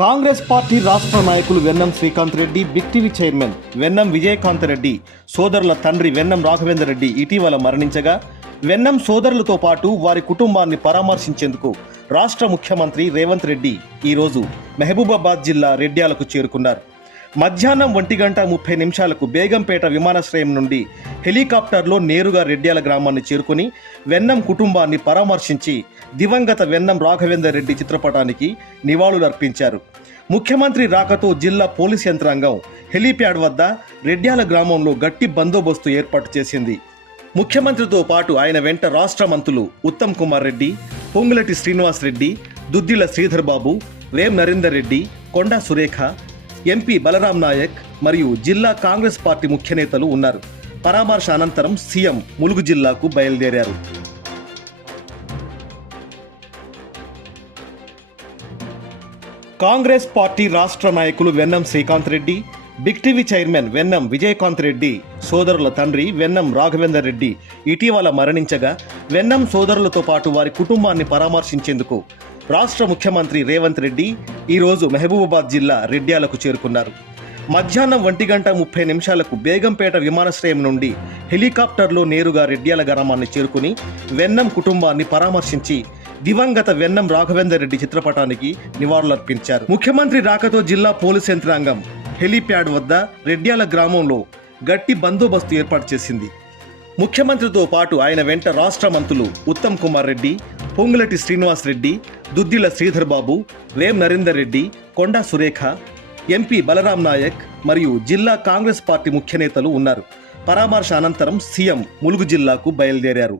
Congress party రాష్ట్ర నాయకులు Vennam Srikanth Reddy, big TV chairman Vennam Vijayakanth Reddy సోదరుల తండ్రి వెన్నం రాఘవేందర్ రెడ్డి ఇటీవల మరణించగా వెన్నం సోదరులతో పాటు వారి కుటుంబాన్ని పరామర్శించేందుకు రాష్ట్ర ముఖ్యమంత్రి రేవంత్ రెడ్డి ఈరోజు మహబూబాబాద్ జిల్లా రెడ్యాలకు చేరుకున్నారు. మధ్యాహ్నం 1:30 బేగంపేట విమానాశ్రయం నుండి హెలికాప్టర్లో నేరుగా రెడ్యాల గ్రామాన్ని చేరుకుని వెన్నం కుటుంబాన్ని పరామర్శించి దివంగత వెన్నం రాఘవేందర్ రెడ్డి చిత్రపటానికి నివాళులర్పించారు. ముఖ్యమంత్రి రాకతో జిల్లా పోలీస్ యంత్రాంగం హెలీప్యాడ్ వద్ద రెడ్యాల గ్రామంలో గట్టి బందోబస్తు ఏర్పాటు చేసింది. ముఖ్యమంత్రితో పాటు ఆయన వెంట రాష్ట్ర మంత్రులు ఉత్తమ్ కుమార్ రెడ్డి, పొంగులటి శ్రీనివాస్ రెడ్డి, దుద్దిల శ్రీధర్ బాబు, వేం నరేందర్ రెడ్డి, కొండా సురేఖ, ఎంపీ బలరాం నాయక్ మరియు జిల్లా కాంగ్రెస్ పార్టీ ముఖ్య నేతలు ఉన్నారు. పరామర్శ అనంతరం సీఎం ములుగు జిల్లాకు బయలుదేరారు. కాంగ్రెస్ పార్టీ రాష్ట్ర నాయకులు Vennam Srikanth Reddy, big TV chairman Vennam Vijayakanth Reddy సోదరుల తండ్రి వెన్నం రాఘవేందర్ రెడ్డి ఇటీవల మరణించగా వెన్నం సోదరులతో పాటు వారి కుటుంబాన్ని పరామర్శించేందుకు రాష్ట్ర ముఖ్యమంత్రి రేవంత్ రెడ్డి ఈరోజు మహబూబాబాద్ జిల్లా రెడ్యాలకు చేరుకున్నారు. మధ్యాహ్నం 1:30 బేగంపేట విమానాశ్రయం నుండి హెలికాప్టర్లో నేరుగా రెడ్యాల గ్రామాన్ని చేరుకుని వెన్నం కుటుంబాన్ని పరామర్శించి దివంగత వెన్నం రాఘవేందర్ రెడ్డి చిత్రపటానికి నివాళులర్పించారు. ముఖ్యమంత్రి రాకతో జిల్లా పోలీస్ యంత్రాంగం హెలీప్యాడ్ వద్ద రెడ్యాల గ్రామంలో గట్టి బందోబస్తు ఏర్పాటు చేసింది. ముఖ్యమంత్రితో పాటు ఆయన వెంట రాష్ట్ర మంత్రులు ఉత్తమ్ కుమార్ రెడ్డి, పొంగులటి శ్రీనివాస్ రెడ్డి, దుద్దిల శ్రీధర్ బాబు, వేం నరేందర్ రెడ్డి, కొండా సురేఖ, ఎంపీ బలరాం నాయక్ మరియు జిల్లా కాంగ్రెస్ పార్టీ ముఖ్య నేతలు ఉన్నారు. పరామర్శ అనంతరం సీఎం ములుగు జిల్లాకు బయలుదేరారు.